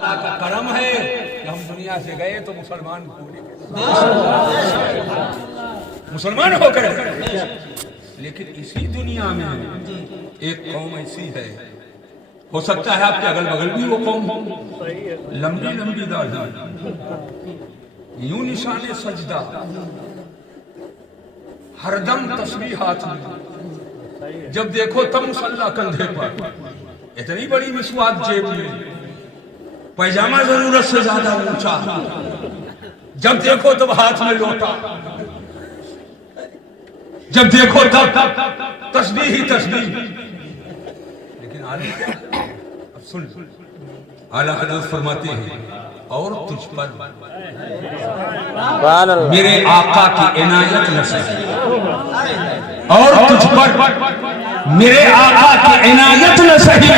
اللہ کا کرم ہے کہ ہم دنیا سے گئے تو مسلمان پورے مسلمان ہو کر، لیکن اسی دنیا میں ایک قوم ایسی ہے، ہو سکتا ہے آپ کے اگل بغل بھی وہ قوم ہو، لمبی لمبی داڑھی، یوں نشان سجدہ، ہر دم تسبیح ہاتھ میں، جب دیکھو تب مصلی کندھے پر، اتنی بڑی مسواک جیب میں، پیجامہ ضرورت سے زیادہ اونچا، جب دیکھو تب ہاتھ میں لوٹا، جب دیکھو تب تسبیح ہی تسبیح۔ لیکن عالم کیا؟ اب سن، اعلیٰ حضرت فرماتے ہیں اور تجھ پر میرے آقا کی عنایت نصیب، اور تجھ پر میرے آقا کی عنایت نصیب،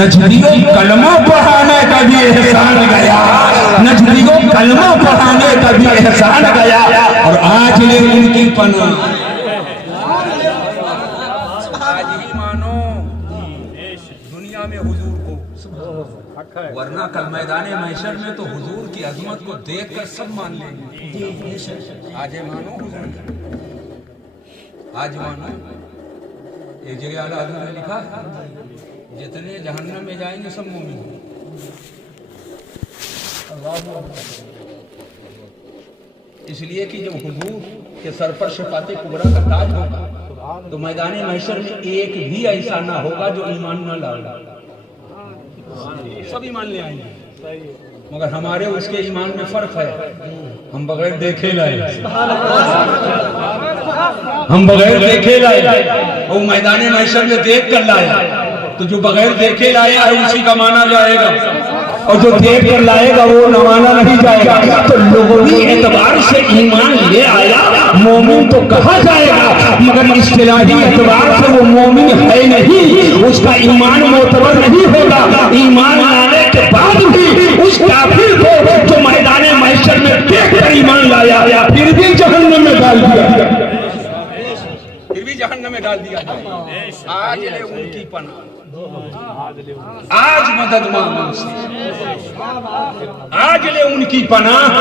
نجدیوں کلمہ پڑھانے کا بھی احسان گیا، نجدیوں کلمہ پڑھانے کا بھی احسان گیا، اور آج لے ان کی پناہ، آج ہی مانو دنیا میں حضور کو، ورنہ کل میدان محشر میں تو حضور کی عظمت کو دیکھ کر سب مان لیں گے۔ آج مانو حضور، آج مانو۔ ایک جگہ اعلیٰ حضرت نے لکھا ہے جتنے جہنم میں جائیں گے سب مومن، اس لیے کہ جب حضور کے سر پر شفاعت کبریٰ کا تاج ہوگا تو میدان محشر میں ایک بھی ایسا نہ ہوگا جو ایمان نہ لائے، سب ایمان لے آئیں گے، مگر ہمارے اس کے ایمان میں فرق ہے، ہم بغیر دیکھے لائے، ہم بغیر دیکھے لائے، وہ میدان محشر میں دیکھ کر لائے، تو جو بغیر دیکھے لائے ہے اسی کا مانا جائے گا، اور جو دیکھ کر لائے گا وہ مانا نہیں جائے گا۔ تو لغوی اعتبار سے ایمان لے آیا مومن تو کہا جائے گا، مگر اصطلاحی اعتبار سے وہ مومن ہے نہیں، اس کا ایمان معتبر نہیں ہوگا۔ ایمان لانے کے بعد بھی اس کافر کو جو میدان محشر میں دیکھ کر ایمان لایا پھر بھی جہنم میں ڈال دیا، پھر بھی جہنم میں ڈال دیا۔ آج لے ان کی پناہ، آج مدد مانگو ان سے، آج لے ان کی پناہ،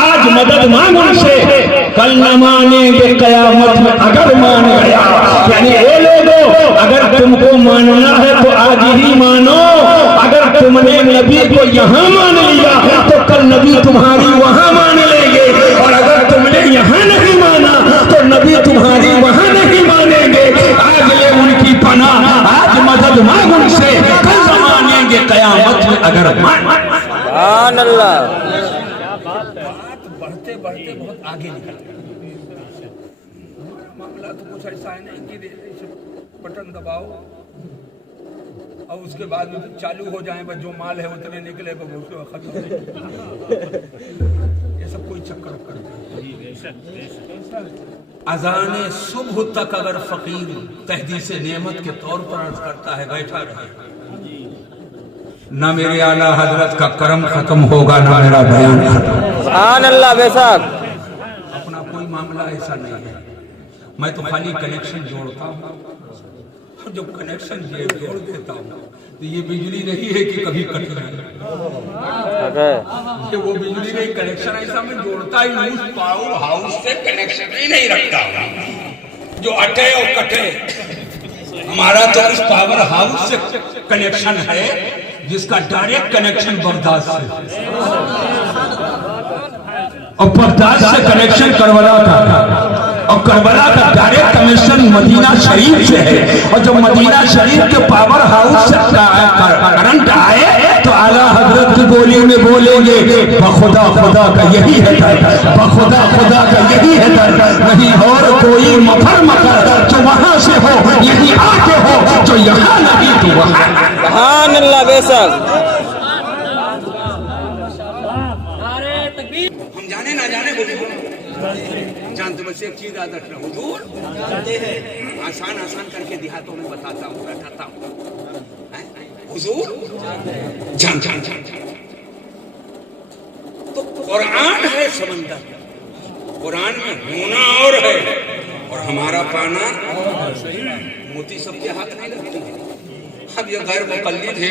آج مدد مانگو ان سے، کل نہ مانیں گے قیامت میں اگر مان گیا، یعنی اے لوگو اگر تم کو ماننا ہے تو آج ہی مانو، اگر تم نے نبی کو یہاں مان لیا تو کل نبی تمہاری وہاں مان لیں گے، اور اگر تم نے یہاں نہیں مانا تو نبی تمہاری وہاں نہیں مانیں گے۔ آج لے ان کی پناہ، آج مدد مانگ ان سے، کل نہ مانیں گے قیامت میں اگر مان۔ سبحان اللہ۔ بات بڑھتے بڑھتے بہت آگے نکل گئی، معاملہ تو کچھ ایسا ہے نہیں کہ بٹن دباؤ اور اس کے بعد میں چالو ہو جائیں، بس جو مال ہے اتنے نکلے بس اس کے ختم ہو جائے، یہ سب کوئی چکر کرتا ہے۔ اذان صبح تک اگر فقیر تحدیث نعمت کے طور پر عرض کرتا ہے بیٹھا رہے، نہ میرے اعلیٰ حضرت کا کرم ختم ہوگا نہ میرا بیان ختم۔ سبحان اللہ بے شک۔ اپنا کوئی معاملہ ایسا نہیں ہے، میں تو خالی کنیکشن جوڑتا ہوں، اور جب کنیکشن جوڑ دیتا ہوں تو یہ بجلی نہیں ہے کہ کبھی کٹ جائے، یہ وہ بجلی نہیں، کنیکشن ایسا میں جوڑتا ہی نہیں، اس پاور ہاؤس سے کنیکشن ہی نہیں رکھتا جو اٹے اور کٹے۔ ہمارا تو اس پاور ہاؤس سے کنیکشن ہے جس کا ڈائریکٹ کنیکشن بغداد سے، اور بغداد سے کنیکشن کربلا کا، اور کربلا کا ڈائریکٹ کنیکشن مدینہ شریف سے ہے، اور جب مدینہ شریف کے پاور ہاؤس سے کرنٹ آئے تو اعلیٰ حضرت کی بولی میں بولیں گے بخدا خدا کا یہی ہے در، بخدا خدا کا یہی ہے در، نہیں اور کوئی مفر مکر جو وہاں سے ہو یہی آگے ہو، جو یہاں نہیں تو وہاں۔ سبحان اللہ بے شک۔ ہم جانے نہ جانے بولے جانتے، بس ایک چیز یاد رکھنا، حضور آسان آسان کر کے دیہاتوں میں بتاتا ہوں، بتاتا ہوں، حضور جان جان جان جان۔ تو قرآن ہے سمندر، قرآن میں ہونا اور ہے اور ہمارا پانا، موتی سب کے ہاتھ نہیں رکھتی ہے۔ اب یہ غیر مقلد ہے،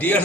1.5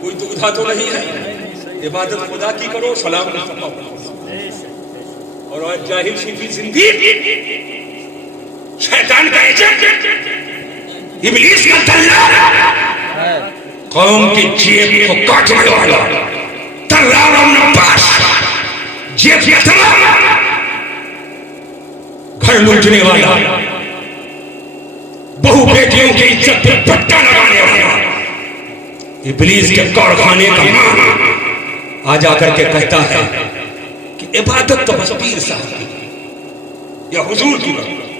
کوئی دکھا تو نہیں ہے. عبادت خدا کی کرو, سلام مصطفیٰ پر. اور آج جاہل صوفی زندگی شیطان کا ایجنٹ, ابلیس کا دلال, قوم کی جیب کو کاٹنے والا, ترار و نباش, جیب یتما, گھر لوٹنے والا, بہو بیٹیوں کی عزت پہ پٹا لگانے والا, ابلیس کے کارخانے کا ماں آ جا کر کے کہتا ہے کہ عبادت تو بس پیر صاحب کی یا حضور کی.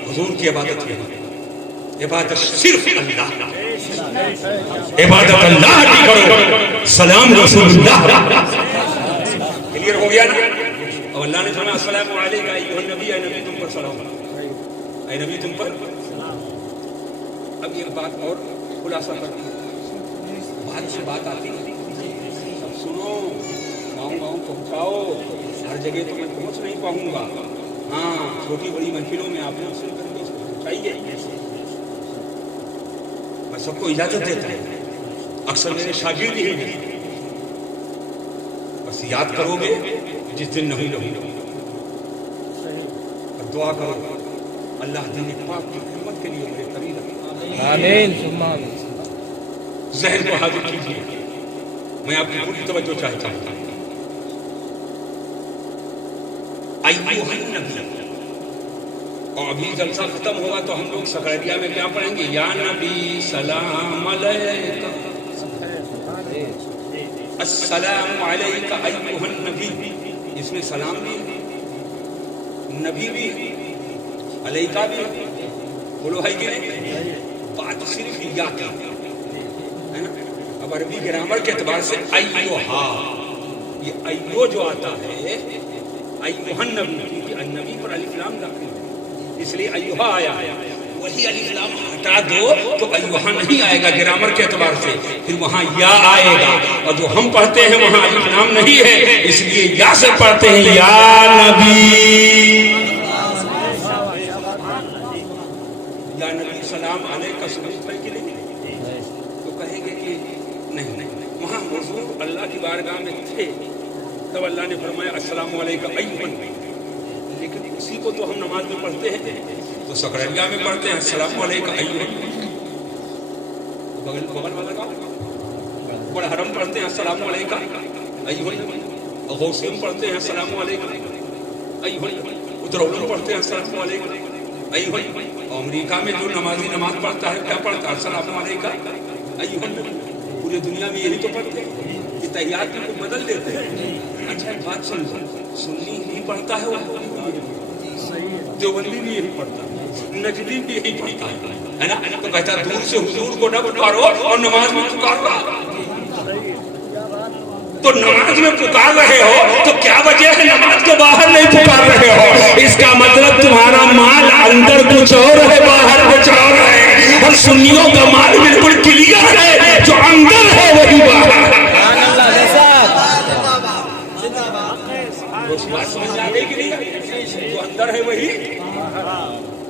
حضور کی عبادت یہ ہے, عبادت صرف اللہ, عبادت اللہ کی کرو, سلام رسول اللہ. کلیئر ہو گیا نا. اور اللہ نے فرمایا السلام علیکم ایھا النبی, اے نبی تم پر سلام, اے نبی تم پر. اب یہ بات اور خلاصہ کرتی ہے, بات سے بات آتی ہے, سب سنو, گاؤں گاؤں پہنچاؤ. ہر جگہ تو میں پہنچ نہیں پاؤں گا, ہاں چھوٹی بڑی محفلوں میں آپ نے سن کر کے پہنچائیے. میں سب کو اجازت دیتا ہوں, اکثر میرے شاگرد ہی ہیں, بس یاد کرو گے جس دن نہیں رہوں گا. اور دعا کرو اللہ دین پاک کی خدمت کے لیے میرے قریب رکھے. آمین ثم آمین. ذہن کو حاضر کیجیے, میں آپ کی پوری توجہ چاہتا ہوں. ایھا النبی, اور ابھی جلسہ ختم ہوگا تو ہم لوگ سکریا میں کیا پڑھیں گے؟ یا نبی سلام علیکہ, السلام علیکہ ایھا النبی. اس میں سلام بھی, نبی بھی, علیکہ بھی. بولو ہے کہ نہیں؟ بات صرف یا کی ہے نا. اب عربی گرامر کے اعتبار سے ایھا, یہ ایھو جو آتا ہے ایھا النبی, کیونکہ النبی پر الف لام داخل ہے اس لیے ایھا آیا. وہی الف لام ہٹا دو تو ایھا نہیں آئے گا گرامر کے اعتبار سے, پھر وہاں یا آئے گا. اور جو ہم پڑھتے ہیں وہاں الف لام نہیں ہے, اس لیے یا سے پڑھتے ہیں یا نبی. یا نبی سلام علیکہ سنت ہے کہ نہیں؟ تو کہیں گے کہ نہیں, وہاں حضور اللہ کی بارگاہ میں تھے تب اللہ نے فرمایا السلام علیکم ایھا النبی. لیکن اسی کو تو ہم نماز میں پڑھتے ہیں, تو سکریا میں پڑھتے ہیں السلام علیکم ایھا النبی. بغل والا کا بڑا حرم پڑھتے ہیں السلام علیکم ایھا النبی. غوثیم پڑھتے ہیں السلام علیکم ایھا النبی. ادرولم پڑھتے ہیں السلام علیکم ایھا النبی. امریکہ میں جو نمازی نماز پڑھتا ہے کیا پڑھتا ہے؟ السلام علیکم ایھا النبی. پوری دنیا میں یہی تو پڑھتے ہیں, یہ تحیات میں کچھ بدل دیتے ہیں. اچھا ایک بات سن لو, سنی نہیں پڑھتا ہے وہ, دیوبندی بھی یہی پڑھتا ہے, نجدی بھی یہی پڑھتا ہے نا. تو کہتا ہے دور سے حضور کو نہ پکارو اور نماز میں پکارو. تو نماز میں پکار رہے ہو تو کیا وجہ ہے نماز کے باہر نہیں پکار رہے ہو؟ اس کا مطلب تمہارا مال اندر کچھ اور ہے, باہر کچھ اور ہے. اور سنیوں کا مال بالکل کلیئر ہے, جو اندر ہے وہی باہر ہے. بات سمجھ آ گئی کہ نہیں؟ جو اندر ہے وہی.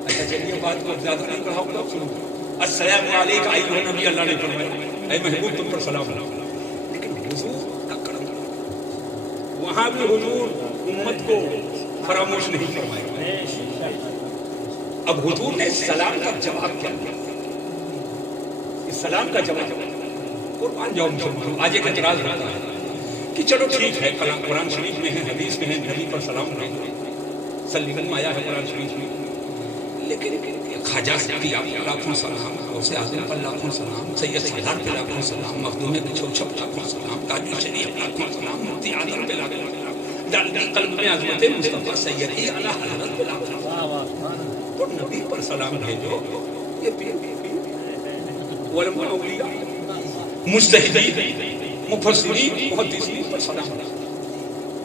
اچھا چلیے بات کو زیادہ نہیں بڑھاؤں گا, سنو. السلام علیکم ایھا النبی, اللہ نے فرمایا اے محبوب تم پر سلام. لیکن حضور وہاں بھی حضور امت کو فراموش نہیں فرمایا. اب حضور نے سلام کا جواب کیا دیا؟ اس سلام کا جواب قربان جاؤ مسلمان. آج ایک اعتراض ہوتا ہے کہ چلو ٹھیک ہے, قرآن شریف میں ہے, حدیث میں ہے, نبی پر سلام نہیں سلیمن میں آیا ہے قرآن شریف میں. لیکن خواجہ صاحب آپ لاکھوں سلام, غوث اعظم پر لاکھوں سلام, سید سردار پہ لاکھوں سلام, مخدوم پچھو چھپ لاکھوں سلام, تاج شریف لاکھوں سلام, مفتی اعظم پہ لاکھوں سلام, ڈالتی قلب میں عظمت مصطفیٰ سیدی اعلیٰ حضرت پہ لاکھوں سلام. تو نبی پر سلام بھیجو. یہ پیر علماء اولیاء مجتہدین مفسرین محدثین پر سلام.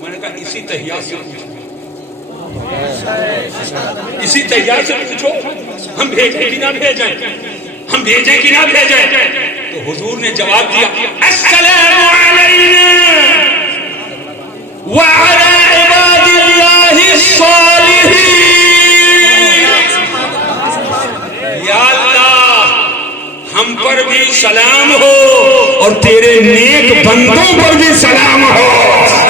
میں نے کہا اسی تحیات سے پوچھو, اسی تحیات سے پوچھو ہم بھیجیں کہ نہ بھیجیں, ہم بھیجیں کہ نہ بھیجیں. تو حضور نے جواب دیا السلام علینا وعلی عباد اللہ الصالحین. یا اللہ ہم پر بھی سلام ہو اور تیرے نیک بندوں پر بھی سلام ہو.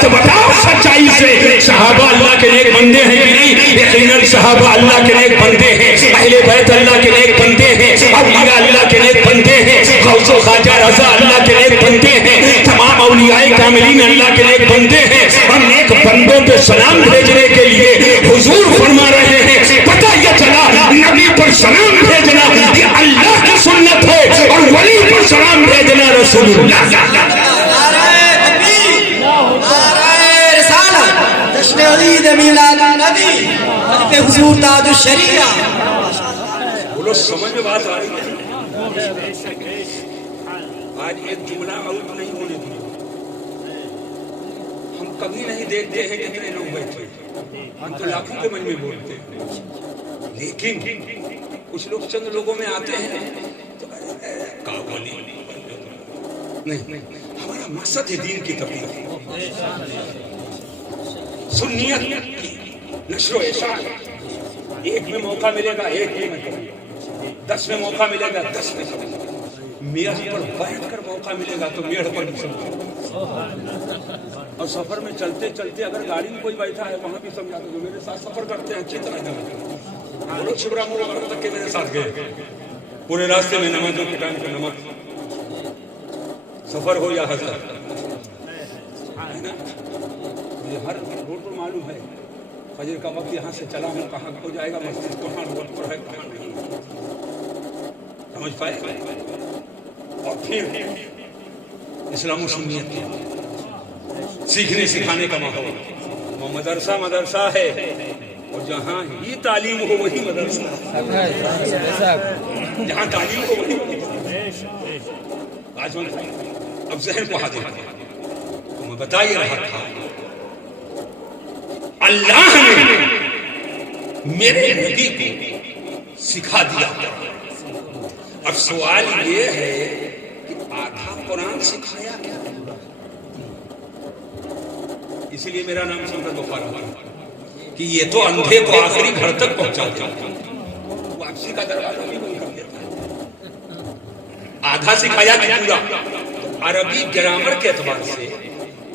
تو بتاؤ سچائی سے صحابہ اللہ کے نیک بندے ہیں کہ نہیں؟ یقیناً صحابہ اللہ کے نیک بندے ہیں، اہل بیت اللہ کے نیک بندے ہیں، اولیاء اللہ کے نیک بندے ہیں، غوث و خواجہ رضا اللہ کے نیک بندے ہیں، تمام اولیاء کاملین اللہ کے نیک بندے ہیں. اور نیک بندوں پہ سلام بھیجنے کے لیے حضور فرما رہے ہیں. پتہ یہ چلا نبی پر سلام بھیجنا یہ اللہ کی سنت ہے، اور ولی پر سلام بھیجنا رسول اللہ. عید میلاد النبی پہ حضور تاج الشریعہ. بولو سمجھ میں بات آ رہی ہے؟ آج ایک جملہ آؤٹ نہیں ہونے دیا. ہم کبھی نہیں دیکھتے ہیں کتنے لوگ بیٹھے، ہم تو لاکھوں کے من میں بولتے ہیں، لیکن کچھ لوگ چند لوگوں میں آتے ہیں تو کاولی نہیں. ہمارا مقصد ہے دین کی تبلیغ، سنیت کی نشر و اشاعت. ایک میں موقع ملے گا ایک میں کریں، 10 میں موقع ملے گا 10 میں کریں، میڑ پر بیٹھ کر موقع ملے گا تو میڑ پر بھی سمجھا. اور سفر میں چلتے چلتے اگر گاڑی میں کوئی بیٹھا ہے وہاں بھی سمجھا دو. جو میرے ساتھ سفر کرتے ہیں اچھی طرح جانا، وہ لوگ شبرا مورا تک کے میرے ساتھ گئے، پورے راستے میں نمازوں کے ٹائم پہ نماز، سفر ہو یا حضرت ہے نا. ہر روڈ پر معلوم ہے فجر کا وقت یہاں سے چلا ہوں کہاں ہو جائے گا، مسجد کہاں روڈ پر ہے کہاں نہیں، سمجھ پائے. اور پھر اسلام و سنیت کے سیکھنے سکھانے کا ماحول. وہ مدرسہ ہے، اور جہاں ہی تعلیم ہو وہی مدرسہ، جہاں تعلیم ہو وہی آج. اب ذہن کو حاضر تو میں بتا ہی رہا تھا، اللہ نے میرے نبی کو سکھا دیا. اب سوال یہ ہے کہ آدھا قرآن سکھایا کیا؟ اسی لیے میرا نام سن کر بخار ہوا کہ یہ تو اندھے کو آخری گھر تک پہنچا دیا، واپسی کا دروازہ بھی بند کر دیتا ہے. آدھا سکھایا کہ پورا. عربی گرامر کے اعتبار سے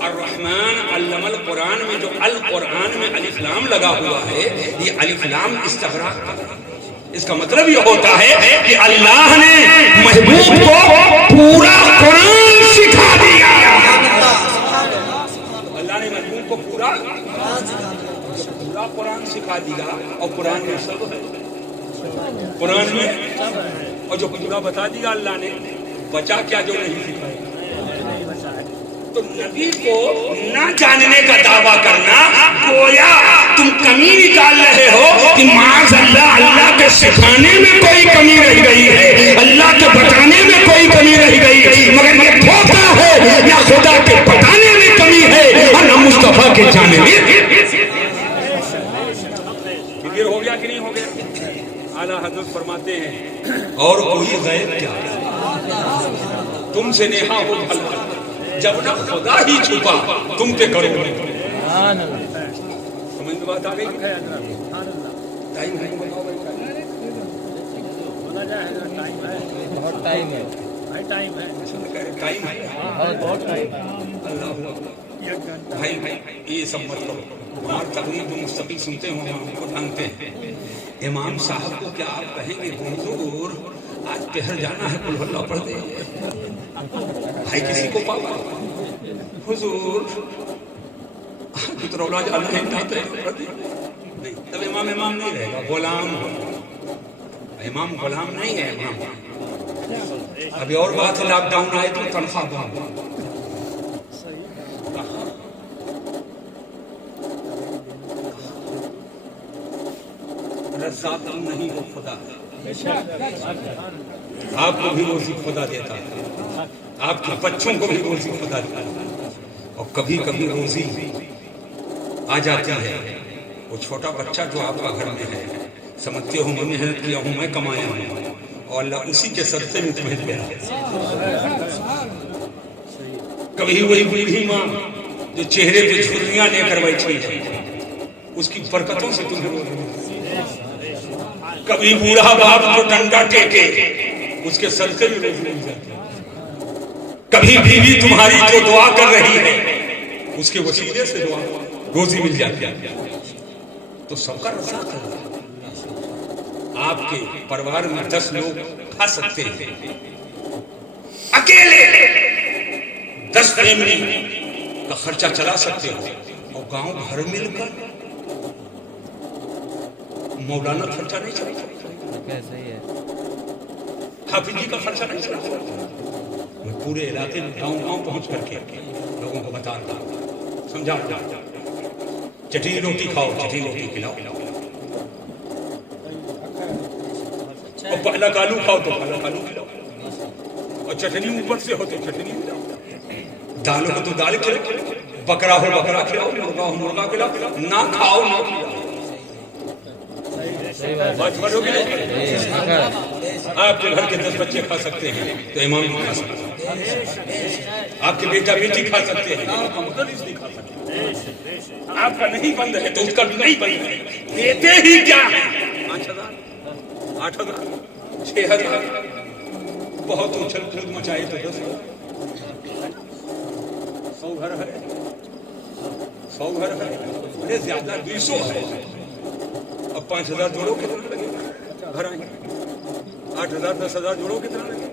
الرحمن علم القرآن میں جو القرآن میں الف لام لگا ہوا ہے، یہ الف لام استغراق کا. اس کا مطلب یہ ہوتا ہے کہ اللہ نے محبوب کو پورا قرآن سکھا دیا. اللہ نے محبوب کو پورا قرآن سکھا دیا. اور قرآن میں سب ہے، قرآن میں، اور جو پورا بتا دیا اللہ نے، بچا کیا جو نہیں سکھایا. تو نبی کو نہ جاننے کا دعویٰ کرنا گویا تم کمی نکال رہے ہو کہ معاذ اللہ اللہ کے سکھانے میں کوئی کمی رہ گئی ہے، اللہ کے بتانے میں کوئی کمی رہ گئی ہے، مگر یہ دھوکہ ہے. نہ خدا کے بتانے میں کمی ہے اور نہ مصطفیٰ کے جانے میں. فکر ہو گیا کہ نہیں ہو گیا؟ اعلیٰ حضرت فرماتے ہیں اور کوئی غیر کیا تم سے نیہا ہو بھلا، جب نہ خدا ہی چھپا تم پہ کرو. سمجھ میں بات آ گئی؟ ٹائم ہے بھائی. یہ سب مطلب ہماری تقریر جو مستقل سنتے ہوں ہم کو ڈھانگتے ہیں. امام صاحب کو کیا آپ کہیں گے حضور آج پہر جانا ہے قل اللہ پڑھ دے؟ بھائی کسی کو پاپا حضور کترولہ جانا ہے نہیں، تب امام نہیں رہے گا، غلام. امام غلام نہیں ہے، امام. ابھی اور بات ہے لاک ڈاؤن آئے تو تنخواہ بند. رزاق تم نہیں ہو، خدا آپ کو بھی روزی خدا دیتا ہے، آپ کے بچوں کو بھی روزی خدا دیتا ہے. اور کبھی کبھی روزی آ جاتی ہے. وہ چھوٹا بچہ جو آپ کا گھر میں ہے، سمجھتے ہو میں محنت کیا ہوں، میں کمایا ہوں، اور اللہ اسی کے صدقے میں تمہیں دیا. کبھی وہی بوڑھی ماں جو چہرے پہ چھریاں لے کر بیٹھی ہے، اس کی برکتوں سے تمہیں روزی. کبھی بوڑھا باپ جو ڈنڈا ٹیکے، اس کے صدقے میں روزی مل جاتی. کبھی بیوی تمہاری جو دعا کر رہی ہے اس کے وسیلے سے دعا روزی مل جاتی ہے تو سب کا رزاق ہے. آپ کے پریوار میں 10 لوگ کھا سکتے ہیں, اکیلے 10 فیملی کا خرچہ چلا سکتے ہو, اور گاؤں بھر مل کر مولانا خرچہ نہیں چلا سکتا, حافظ جی کا خرچہ نہیں چلا سکتا. میں پورے علاقے میں گاؤں گاؤں پہنچ کر کے لوگوں کو بتا رہا ہوں, سمجھا, چٹنی روٹی کھاؤ, چٹنی روٹی کھلاؤ, اور پالک آلو کھاؤ تو پالک آلو کھلاؤ, اور چٹنی اوپر سے ہو تو چٹنی کھلاؤ, دال ہو تو دال کھلاؤ, بکرا ہو بکرا کھلاؤ, مرغا ہو مرغا کھلاؤ, نہ کھاؤ نہ کھلاؤ. بات بڑھو گی. آپ کے گھر کے 10 بچے کھا سکتے ہیں تو امام بھی کھا سکتے ہیں, آپ کے بیٹا بیٹی کھا سکتے ہیں, آپ کا نہیں بند ہے تو اس کا بھی نہیں بند ہے. دیتے ہی کیا ہے, 5,000 8,000 6,000, بہت اچھل کود مچائے تو 10,000. 100 گھر ہے, 100 گھر ہے, بڑے زیادہ 200 ہے. اب 5,000 جوڑو کتنا لگے گا گھر آئیں گے, 8,000 10,000 جوڑو کتنا لگے گا,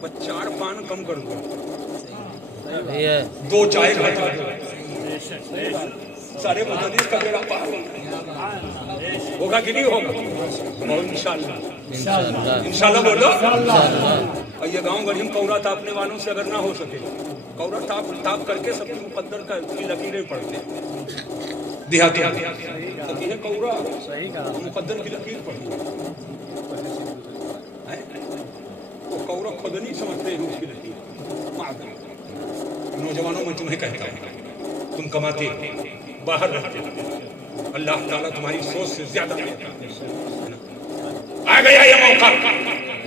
بس 4 پان کم کر دو, 2 چائے گھٹا دو, سارے مدنیس کا میرا پار ہوگا کہ نہیں ہوگا؟ انشاءاللہ انشاءاللہ بولو. اور یہ گاؤں گڑھی میں کورا تاپنے والوں سے اگر نہ ہو سکے, کورا تاپ کر کے سب کی مقدر کی لکیریں پڑھتے ہیں دیہاتی کورا مقدر کی لکیر پڑھتے ہیں, وہ کورا خود نہیں سمجھتے ہیں اس کی لکیر. نوجوانوں میں تمہیں کہتا ہوں, تم کماتے باہر رہتے, اللہ تعالیٰ تمہاری سوچ سے زیادہ آ گیا یہ موقع.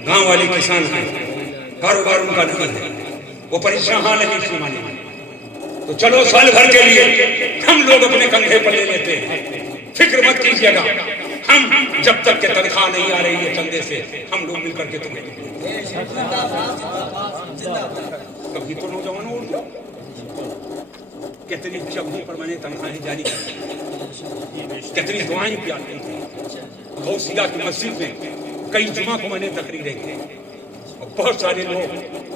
گاؤں والے کسان ہیں, کاروبار ان کا نہیں ہے, وہ پریشان نہیں اس زمانے میں, تو چلو سال بھر کے لیے ہم لوگ اپنے کندھے پر لے لیتے ہیں. فکر مت کیجیے گا, ہم جب تک کہ تنخواہ نہیں آ رہی ہے چندے سے, ہم لوگ مل کر کے تمہیں کبھی تو نوجوانوں اٹھ جاؤ. کتنی جگہوں پر میں نے تنخواہیں جاری کی, کتنی دعائیں پیاتی تھی. غوثیہ کی مسجد میں کئی جمعہ کو میں نے تقریریں کی, اور بہت سارے لوگ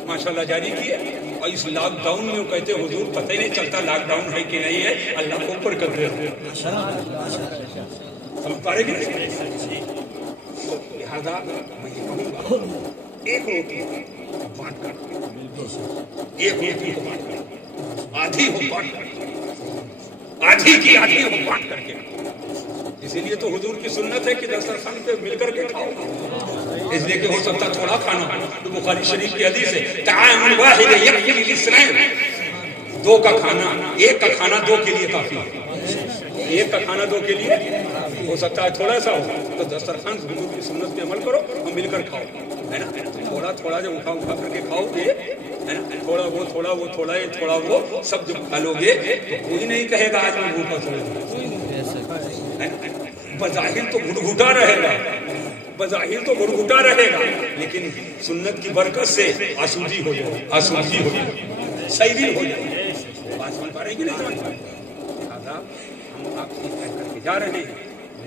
ماشاءاللہ جاری کیے. اور اس لاک ڈاؤن میں وہ کہتے حضور پتہ ہی نہیں چلتا لاک ڈاؤن ہے کہ نہیں ہے, اللہ کو اوپر کر رہے ہو. سمجھ پا رہے کہ لہٰذا میں یہ کہوں گا, ایک روٹی بانٹ کر, ایک روٹی کو بانٹ کر, آدھی ہو بانٹ کر, آدھی کی آدھی ہو بانٹ کر کے. اسی لیے تو حضور کی سنت ہے کہ دسترخوان پہ مل کر کے کھاؤ, اس لیے کہ ہو سکتا تھوڑا کھانا, تو بخاری شریف کی حدیث ہے طعام واحد یکفی للاثنین, 2 کا کھانا, 1 کا کھانا 2 کے لیے کافی ہے. 1 کا کھانا 2 کے لیے ہو سکتا ہے تھوڑا سا ہو, تو دسترخوان حضور کی سنت پہ عمل کرو اور مل کر کھاؤ, ہے نا. تھوڑا تھوڑا جو اٹھا کر کے کھاؤ گے, ہے نا, تھوڑا وہ تھوڑا وہ تھوڑا یہ تھوڑا وہ سب جب کھا لو گے تو کوئی نہیں کہے گا آج میں بھوکا سو. بظاہر تو گھٹگھٹا رہے گا, بظاہر تو گھٹگھٹا رہے گا, لیکن سنت کی برکت سے آسودگی ہو جائے, آسودگی ہو جائے, سیری ہو جائے. بات سمجھ پا رہے کہ نہیں سمجھ پا رہے؟ لہٰذا ہم آپ سے کہہ کر کے جا رہے ہیں,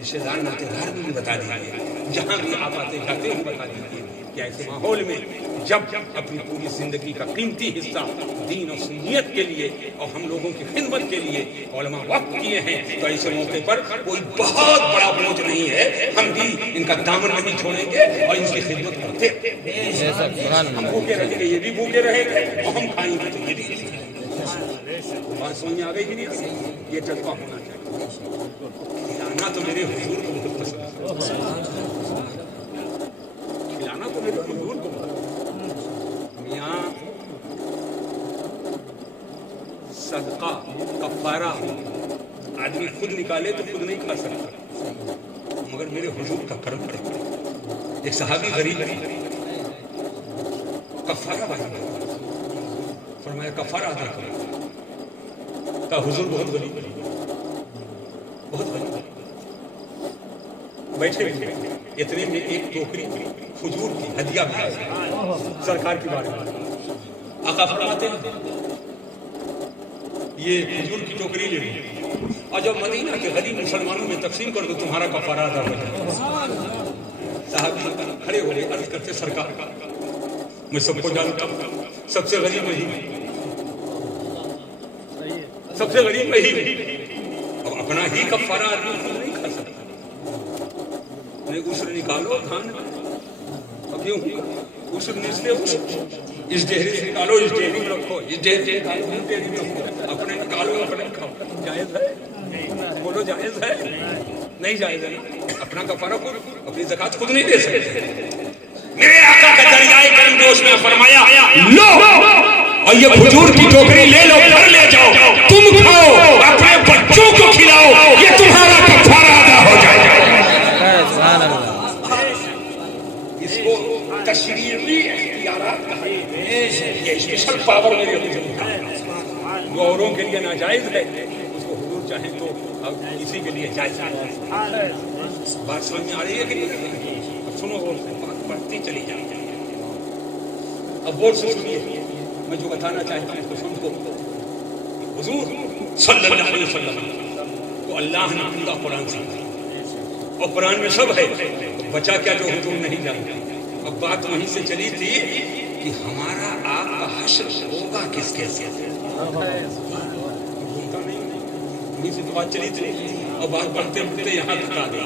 رشتے دار ناطے دار بھی بتا دیجیے, جہاں بھی آپ آتے جاتے ہیں بتا دیجیے کہ ایسے ماحول میں جب اپنی پوری زندگی کا قیمتی حصہ دین اور سنیت کے لیے اور ہم لوگوں کی خدمت کے لیے علماء وقف کیے ہیں, تو ایسے موقع پر کوئی بہت بڑا بوجھ نہیں ہے, ہم بھی ان کا دامن نہیں چھوڑیں گے اور ان کی خدمت کرتے ہیں. ہم بھوکے رہیں گے, یہ بھی بھوکے رہیں گے, اور ہم کھائیں گے تو یہ بھی. بات سمجھ میں آ گئی کہ نہیں؟ یہ جذبہ ہونا چاہیے. کھلانا تو میرے حضور کو بہت پسند ہے, کھلانا تو میرے حضور کو بہت. میاں صدقہ کفارہ آدمی خود نکالے تو خود نہیں کھا سکتا, مگر میرے حضور کا کرم کرے. ایک صحابی غریب کفارہ باندھ فرمایا کفارہ ادا کرو, کا حضور بہت غریب, بہت غریب. بیٹھے ہوئے اتنے میں ایک ٹوکری کھجور کی ہدیہ بھی سرکار کی بارے میں, آقا فرماتے ہیں یہ کھجور کی ٹوکری لے لو اور جب مدینہ کے غریب مسلمانوں میں تقسیم کر دو تمہارا کفارہ ادا ہو جائے. صحابی کھڑے ہو گئے عرض کرتے سرکار میں سب کو جانتا ہوں سب سے غریب وہی سب سے غریب وہی اب اپنا ہی کفارہ آدمی خود نہیں کھا سکتا. نہیں عسر نکالو کھانا اب کیوں عسر نسلے اس ڈہری سے نکالو اس ڈہری میں رکھو اس ڈہری میں رکھو اپنے نکالو اپنے کھاؤ. جائز ہے بولو جائز ہے نہیں جائز ہے اپنا کفارہ خود اپنی زکات خود نہیں دے سکتے. میرے آقا کا دریائے کرم جوش میں فرمایا لو اور یہ کھجور کی ٹوکری لے لو گھر لے جاؤ تم کھاؤ اپنے بچوں کو کھلاؤ یہ تمہارا کفارہ ادا ہو جائے گا. سبحان اللہ. اس کو تشریعی اختیارات کہا یہ اسپیشل پاور میرے جو اوروں کے لیے ناجائز ہے اس کو حضور چاہیں تو اب کسی کے لیے جائز ہے. بات سمجھ میں آ رہی ہے کہ نہیں؟ اب سنو غور سے بات بڑھتی چلی جائے. اب غور سے سنیے میں جو بتانا چاہتا ہوں اس کو سن کو حضور صلی اللہ علیہ وسلم کو اللہ نے پورا قرآن سکھایا اور قرآن میں سب ہے بچا کیا جو حضور نہیں جانتے. اب بات وہیں سے چلی تھی کہ ہمارا آپ کا حشر ہوگا کس کے ساتھ وہیں سے تو بات چلی تھی اور بات بڑھتے بڑھتے یہاں تک آ گئی.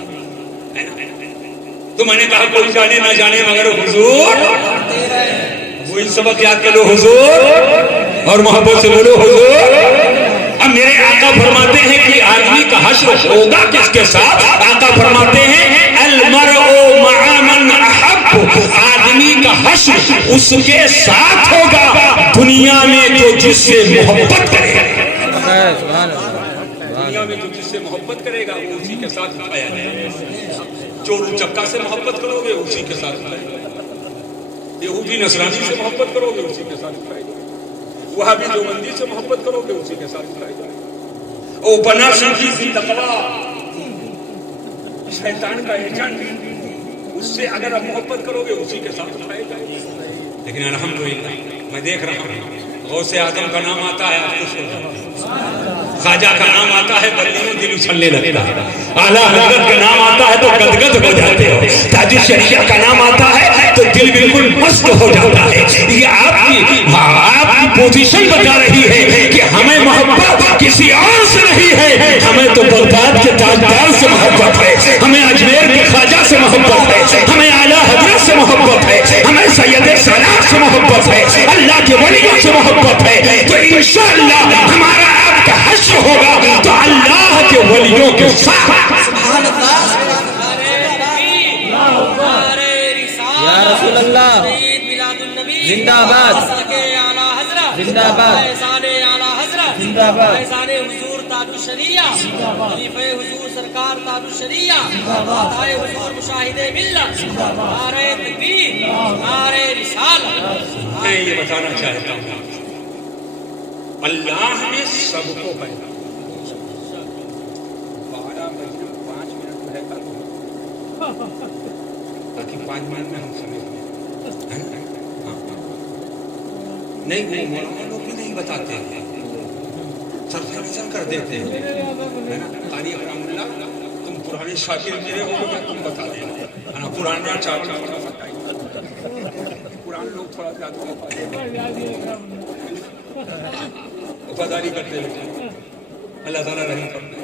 تو میں نے کہا کوئی جانے نہ جانے مگر حضور وہی سبق یاد کر لو حضور اور محبت سے بولو حضور. اب میرے آقا فرماتے ہیں کہ آدمی کا حشر ہوگا کس کے ساتھ. آقا فرماتے ہیں المرء مع من احب آدمی کا حشر اس کے ساتھ ہوگا دنیا میں تو جس سے محبت کرے گا. دنیا میں تو جس سے محبت کرے گا وہ اسی کے ساتھ اٹھایا جائے گا. چور چکا سے محبت کرو گے اسی کے ساتھ اٹھایا جائے گا. یہودی نصرانی سے محبت کرو گے اسی کے ساتھ اٹھائے جائے گا. وہابی دیوبندی سے محبت کرو گے اسی کے ساتھ اٹھائے جائے گا. او بنا سنگی سی تقویٰ شیطان کا ایجنٹ اس سے اگر آپ محبت کرو گے اسی کے ساتھ اٹھائے جائے گا. لیکن الحمدللہ میں دیکھ رہا ہوں غوث اعظم کا نام آتا ہے آپ خوش ہو جاتے ہیں. خواجہ کا نام آتا ہے بلدیوں دل اچھلنے لگتا ہے. اعلیٰ حضرت کا نام آتا ہے تو گدگد ہو جاتے ہو. تاج الشریعہ کا نام آتا ہے تو دل بالکل مست ہو جاتا ہے. یہ آپ کی پوزیشن بتا رہی ہے کہ ہمیں محبت کسی اور سے نہیں ہے. ہمیں تو بغداد کے تاجدار سے محبت ہے. ہمیں اجمیر کے خواجہ سے محبت ہے. ہمیں اعلیٰ حضرت سے محبت ہے. ہمیں سید سادات سے محبت ہے. اللہ کے ولیوں سے محبت ہے. تو انشاءاللہ ہمارا آپ کا حشر ہوگا تو اللہ کے ولیوں کے ساتھ. یا رسول اللہ زندہ باد زندہ باد زندہ باد. حضور تاج الشریعہ خلیفہ حضور سرکار تاج الشریعہ آقائے حضور مشاہد ملت نعرہ تکبیر نعرہ رسالت. میں یہ بتانا چاہتا ہوں اللہ نے سب کو پیدا 12 بجے 5 منٹ رہتا تاکہ 5 منٹ میں ہم سمجھ نہیں وہ مولانا لوگ بھی نہیں بتاتے سر کر دیتے ہیں. قاری اکرام اللہ تم پرانے شاکر میرے ہو گے تم بتا دیں پرانا پرانے لوگ تھوڑا زیادہ وفاداری کرتے ہیں. اللہ تعالیٰ رحم کرتے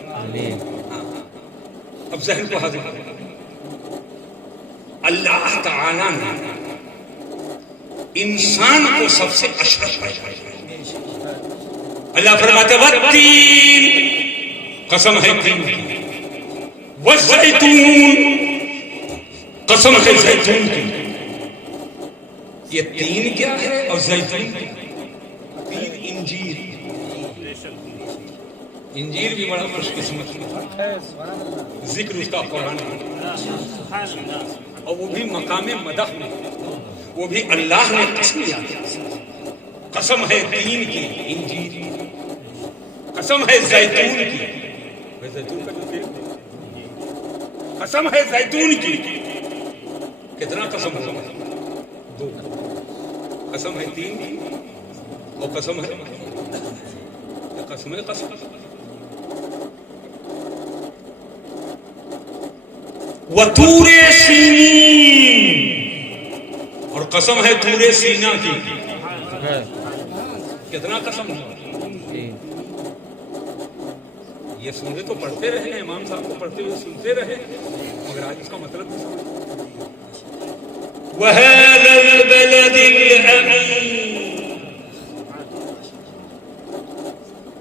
ہیں. اب ذہن کو حاضر اللہ تعالیٰ نے انسان کو سب سے اشرف بنایا. اللہ فرماتے والتین قسم ہے تین کی والزیتون قسم ہے زیتون کی. یہ تین کیا ہے اور زیتون تین انجیر. انجیر بھی بڑا خوش قسمت ہے ذکر اس کا قرآن اور وہ بھی مقام مدح میں وہ بھی اللہ نے قسم لیا. قسم ہے تین کی انجیر قسم ہے زیتون کی. زیتون کا جو قسم ہے زیتون کی. کتنا قسم ہوگا؟ 2. قسم ہے 3 کی وہ قسم ہے، قسم ہے، قسم وطور سینین، اور قسم ہے طور سینا کی. کتنا قسم ہے. یہ سورے تو پڑھتے رہے ہیں، امام صاحب کو پڑھتے ہوئے سنتے رہے، مگر آج اس کا مطلب نہیں سمجھ. وَهَذَا الْبَلَدِ الْأَمِينِ،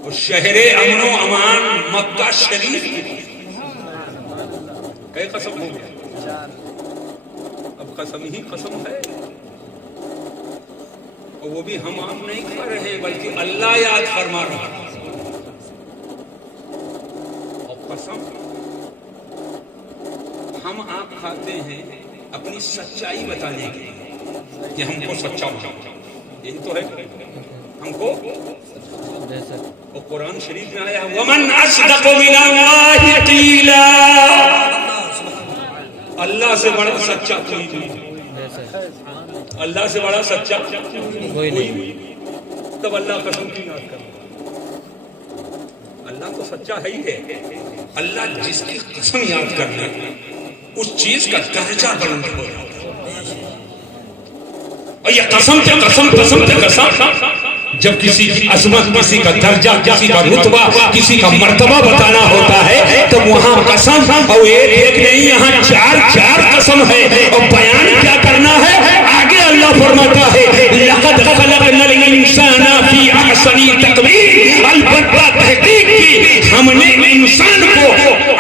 اور شہر امن و امان مکہ شریف کی. کئی قسم ہو گیا، اب قسم ہی قسم ہے، اور وہ بھی ہم آپ نہیں کھا رہے بلکہ اللہ یاد فرما رہا. اور قسم ہم آپ کھاتے ہیں اپنی سچائی بتانے کے لیے کہ ہم کو سچا مانو، یہی تو ہے ہم کو. اور قرآن شریف میں آیا وَمَنْ أَصْدَقُ مِنَ اللَّهِ قِيلًا، اللہ سے بڑا سچا کوئی نہیں، اللہ سے بڑا سچا کوئی نہیں. تب اللہ قسم کی یاد کرنا، اللہ تو سچا ہے ہی ہے. اللہ جس کی قسم یاد کرنا اس چیز کا درجہ بلند ہو جاتا ہے. اور یہ قسم سے قسم، قسم سے قسم، جب کسی کی عظمت، کسی کا درجہ، کسی کا رتبہ، کسی کا مرتبہ بتانا ہوتا ہے تو وہاں قسم، اور ایک نہیں یہاں چار قسم ہے. اور بیان کیا کرنا ہے آگے اللہ فرماتا ہے لَقَدْ خَلَقْنَا الْإِنسَانَ فِي أَحْسَنِ تَقْوِيمٍ، البتہ تحقیق کی ہم نے انسان کو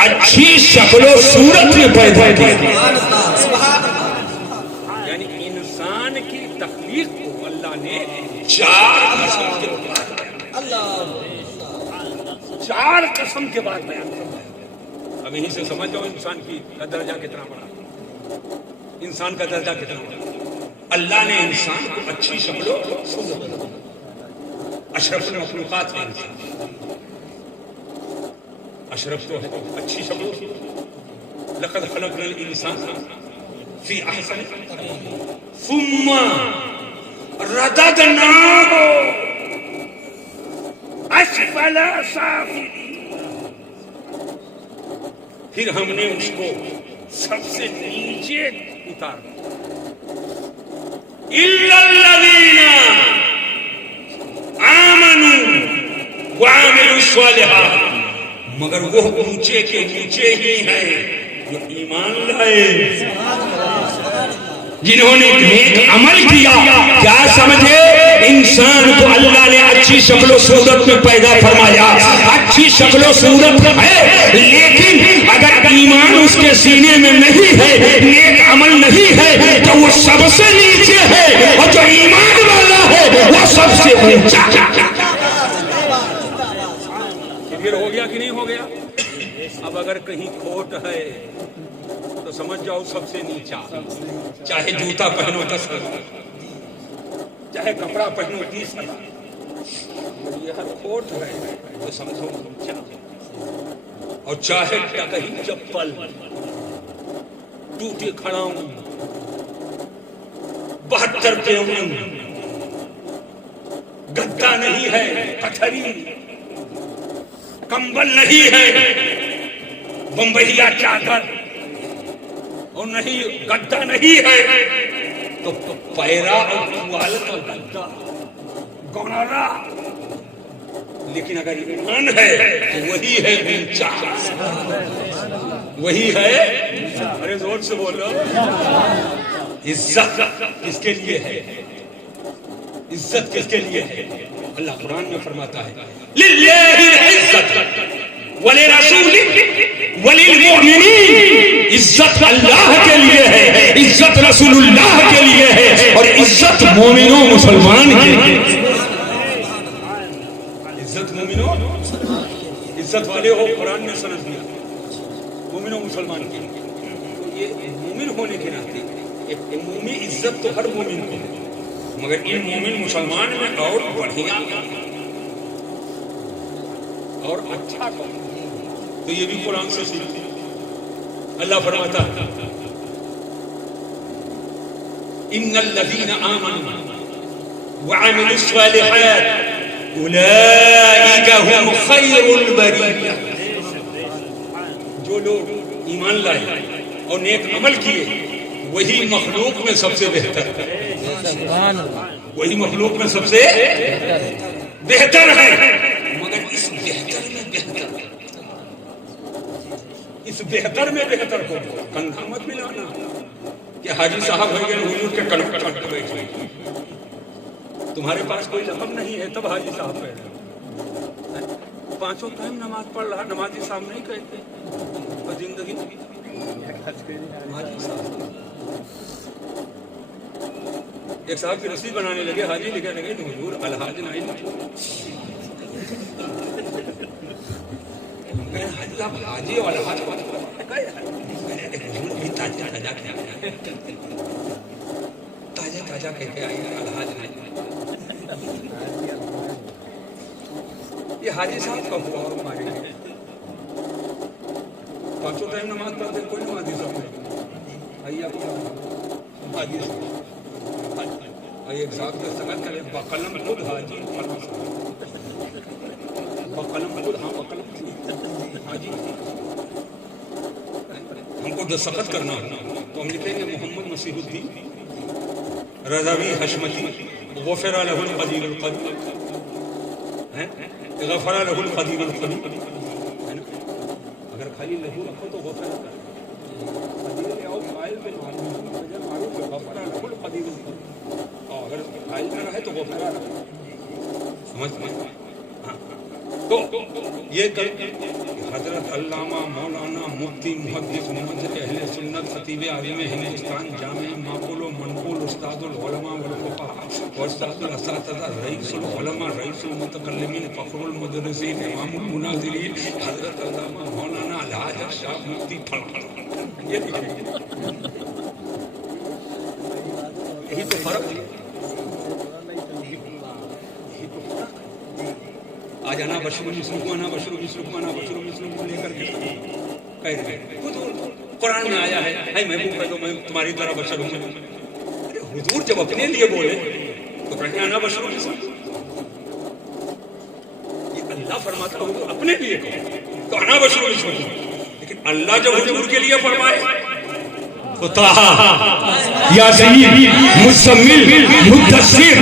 اچھی شکل و صورت میں پیدا کیا. یعنی انسان کی تخلیق کو اللہ نے چار قسم کے بعد بیان کرتا ہے. اب یہیں سے سمجھ جاؤ انسان کی کا درجہ کتنا بڑا، انسان کا درجہ کتنا بڑا. اللہ نے انسان کو اچھی شکل و صورت، اشرف المخلوقات ہے انسان، اشرف تو ہے اچھی شکل و صورت. لقد خلقنا الانسان فی احسن ثم رددناه اسفل سافلین، پھر ہم نے اس کو سب سے نیچے اتار دیا. الا الذین آمنوا وعملوا الصالحات، مگر وہ اونچے کے نیچے ہی ہیں جو ایمان لائے، جنہوں نے نیک عمل کیا. کیا سمجھے؟ انسان کو اللہ نے اچھی شکل و صورت میں پیدا فرمایا، اچھی شکل و صورت ہے، لیکن اگر ایمان اس کے سینے میں نہیں ہے، نیک عمل نہیں ہے، تو وہ سب سے نیچے ہے، اور جو ایمان والا ہے وہ سب سے اونچا. کلیئر ہو گیا کہ نہیں ہو گیا؟ اب اگر کہیں کھوٹ ہے تو سمجھ جاؤ سب سے نیچا. چاہے جوتا پہنو 10 ہزار، چاہے کپڑا پہنو 20,000، یہ ہر کھوٹ ہے تو سمجھو نیچا. اور چاہے کہیں چپل ٹوٹے کھڑا ہوں 72 کے ہوں، گدا نہیں ہے، پتھری کمبل نہیں ہے، بمبئیا چادر اور نہیں گدا نہیں ہے، تو پیرا اور پوال کا گدا گونارا. لیکن اگر ایمان ہے تو وہی ہے اونچا، وہی ہے. ارے زور سے بولو. عزت کس کے لیے ہے؟ عزت کس کے لیے ہے؟ اللہ قرآن میں فرماتا ہے لِلَّهِ الْعِزَّةُ وَلِرَسُولِهِ وَلِلْمُؤْمِنِينَ. عزت اللہ کے لیے ہے، عزت رسول اللہ کے لیے ہے، اور عزت مومنوں مسلمان کے لیے. عزت مومنوں، عزت والے ہو، قرآن نے سمجھ دیا، مومنوں مسلمان کے لیے. یہ مومن ہونے کے ناطے عمومی عزت تو ہر مومن کو ہے، مگر ان مومن مسلمان میں اور بڑھیا اور اچھا تو یہ بھی قرآن سے سیکھتے. اللہ فرماتا ہے ان الذین آمنوا وعملوا الصالحات اولئک هم خیر البریہ. جو لوگ ایمان لائے اور نیک عمل کیے وہی مخلوق میں سب سے بہتر ہے. وہی مخلوق میں سب سے بہتر ہے. مگر اس بہتر میں بہتر اس بہتر میں بہتر کو کندھا مت ملانا کہ حاجی صاحب ہو گئے حضور کے کلم کر بیٹھے. تمہارے پاس کوئی لقب نہیں ہے تب حاجی صاحب کہہ رہے ہو. پانچوں ٹائم نماز پڑھ رہا نمازی صاحب نہیں کہتے اور زندگی حاجی صاحب. ایک صاحب کی رسید بنانے لگے حاجی لکھنے لگے حضور الحاج نہیں. حاجی صاحب حاجی اور الحاج تازہ تازہ کہہ کے آئیے الحاج نہیں. یہ حاجی صاحب کا ہوا اور ہمارے لیے پانچوں ٹائم نماز پڑھتے کوئی نمازی صاحب نہیں. حاجی ایک صاحب کے سگت کرے بقلم خود حاجی بقلم خود. ہاں بقلم حاجی. ہم کو دستخط کرنا تو ہم لکھیں گے محمد مسیح الدین رضوی حشمتی غفر له القدیر القدیر غفر له القدیر القدیر. اگر خالی لہو رکھو تو غفر قدیر او فاعل پہ معروف ہے غفر له القدیر القدیر. اور اگر فاعل نہ رہے تو غفر سمجھ. تو یہ حضرت علامہ مولانا مفتی محدث محمد اہل سنت خطیب عظیم ہندوستان جامع معقول و منقول استاد العلماء والفقہاء واستاذ الاساتذہ رئیس العلماء رئیس المتکلمین فخر المدرسین امام المناظرین حضرت علامہ مولانا الحاج شاہ مفتی پھل. یہی تو فرق ہے. آج انا بشر مسلم انا بشر مسلم انا بشر مسلم کو لے کر کے کہہ رہے ہیں. حضور قرآن میں آیا ہے اے محبوب کہہ دو میں تمہاری طرح بشر ہوں. حضور جب اپنے لیے بولے تو کہتے ہیں انا بشر مسلم. یہ اللہ فرماتا ہے حضور اپنے لیے کہو تو انا بشر مسلم. لیکن اللہ جب حضور کے لیے فرمائے تو طه یاسین مزمل مدثر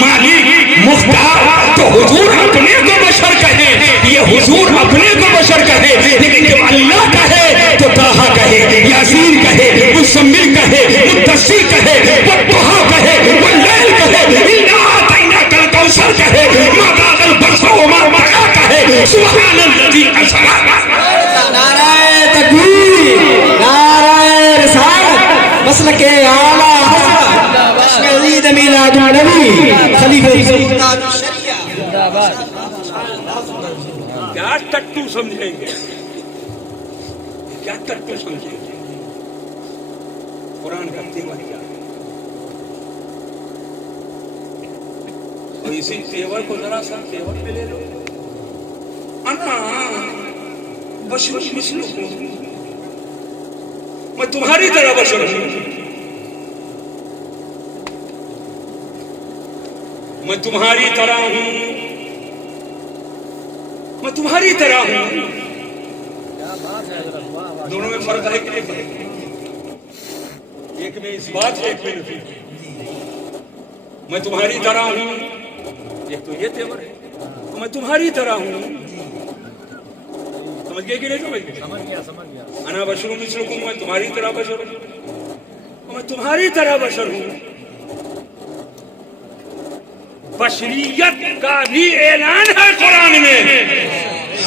مالک مختار تو حضور اپنے کو بشر کہے. یہ حضور اپنے کو بشر کہے. لیکن جب اللہ کہے تو طه کہے یاسین کہے مزمل کہے مدثر کہے والضحى کہے واللیل کہے انا اعطیناک الکوثر کہے ما ذاق البصر وما طغى کہے. سبحان الذی اسرا. نعرہ تکبیر نعرہ رسالت مسلک اعلیٰ حضرت شہید میلاد النبی خلیفہ تاج الشریعہ. کیا ٹٹو سمجھیں گے کیا ٹٹو سمجھیں گے. قرآن کا تیور کیا ہے اور اسی تیور کو ذرا سا تیور پہ لے لو. انا بشر مثلکم میں تمہاری طرح بشر ہوں. میں تمہاری طرح ہوں. میں تمہاری طرح ہوں. دونوں میں فرق ہے کہ نہیں؟ ایک میں اس بات ہے ایک میں نفی. میں تمہاری طرح ہوں ایک تو یہ تیور ہے. میں تمہاری طرح ہوں. سمجھ گئے کہ نہیں سمجھ گئے؟ سمجھ گیا. انا بشر مثلکم میں تمہاری طرح بشر ہوں. میں تمہاری طرح بشر ہوں. بشریت کا بھی اعلان ہے قرآن میں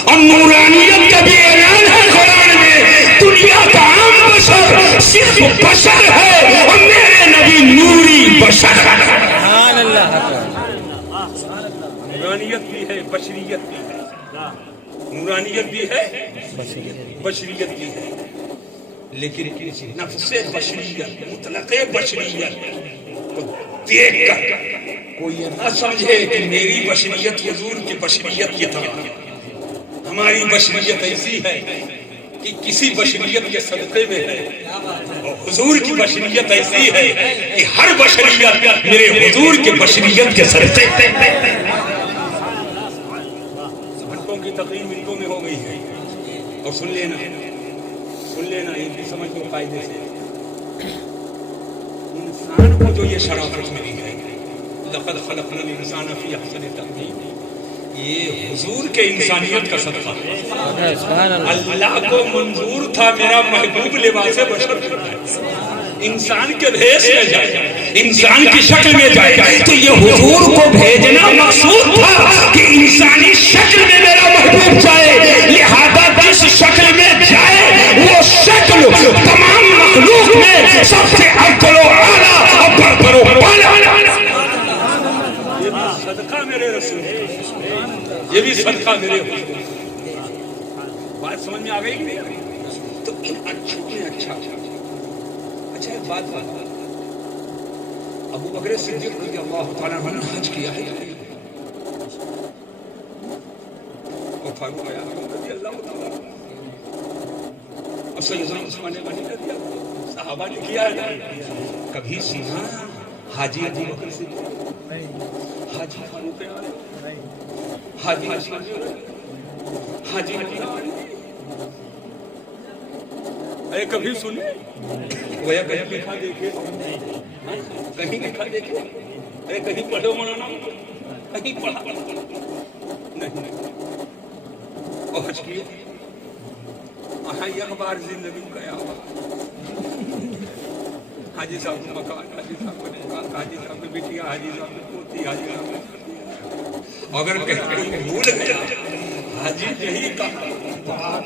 اور نورانیت کا بھی اعلان ہے قرآن میں. دنیا کا عام بشر صرف بشر ہے اور میرے نبی نوری بشر ہے. سبحان اللہ. نورانیت بھی ہے بشریت بھی ہے. نورانیت بھی ہے بشریت بھی ہے. لیکن نفس بشریت مطلق بشریت کو دیکھ کر کوئی یہ نہ سمجھے کہ میری بشریت حضور کی بشریت کی طرح. ہماری بشریت ایسی ہے کہ کسی بشریت کے صدقے میں ہے، اور حضور کی بشریت ایسی ہے کہ ہر بشریت میرے حضور کے بشریت کے صدقے۔ گھنٹوں کی تقریر منٹوں میں ہو گئی ہے، اور سن لینا یہ بھی سمجھ لو قاعدے سے، انسان کو جو یہ شرافت ملی ہے، لقد خلقنا الانسان فی احسن تقویم، یہ حضور کے انسانیت کا صدقہ ہے۔ اللہ کو منظور تھا میرا محبوب لباس بشر انسان کے بھیس میں جائے، انسان کی شکل میں جائے، تو یہ حضور کو بھیجنا مقصود تھا کہ انسانی شکل میں میرا محبوب جائے، لہذا جس شکل میں جائے وہ شکل تمام مخلوق میں سب سے افضل و اعلیٰ اور برتر و بالا۔ یہ بھی صدقہ میرے رسول، یہ بھی صدقہ میرے حضور۔ بات سمجھ میں آ گئی کہ نہیں؟ تو ان اچھوں میں اچھا ایک بات ابو بکر صدیق رضی اللہ تعالیٰ عنہ نے حج کیا ہے، اور فاروق اعظم رضی اللہ تعالیٰ اور سیدنا عثمان غنی رضی اللہ صحابہ نے کیا ہے۔ کبھی سنا حاجی ابو بکر صدیق، حاجی فاروق اعظم، حاجی عثمان غنی، حاجی اے کبھی سنے گویا کہیں لکھا دیکھے، کہیں لکھا دیکھے، اے کہیں پڑھو مولانا، کہیں پڑھا نہیں، اور حج کیے وہاں یہ بار زندگی گیا حاجی صاحب کا مکان، حاجی صاحب کا مکان، حاجی صاحب کی بیٹیاں، حاجی صاحب کی پوتی، حاجی صاحب کی، اگر کہیں کوئی بھول گیا حاجی یہی کہا،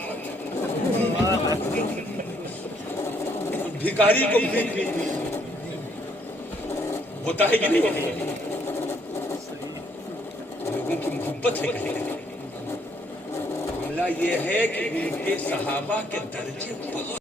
بھکاری کو بھی ہوتا ہے کہ نہیں ہوتا؟ لوگوں کی محبت ہے کہیں، معاملہ یہ ہے کہ ان کے صحابہ کے درجے بہت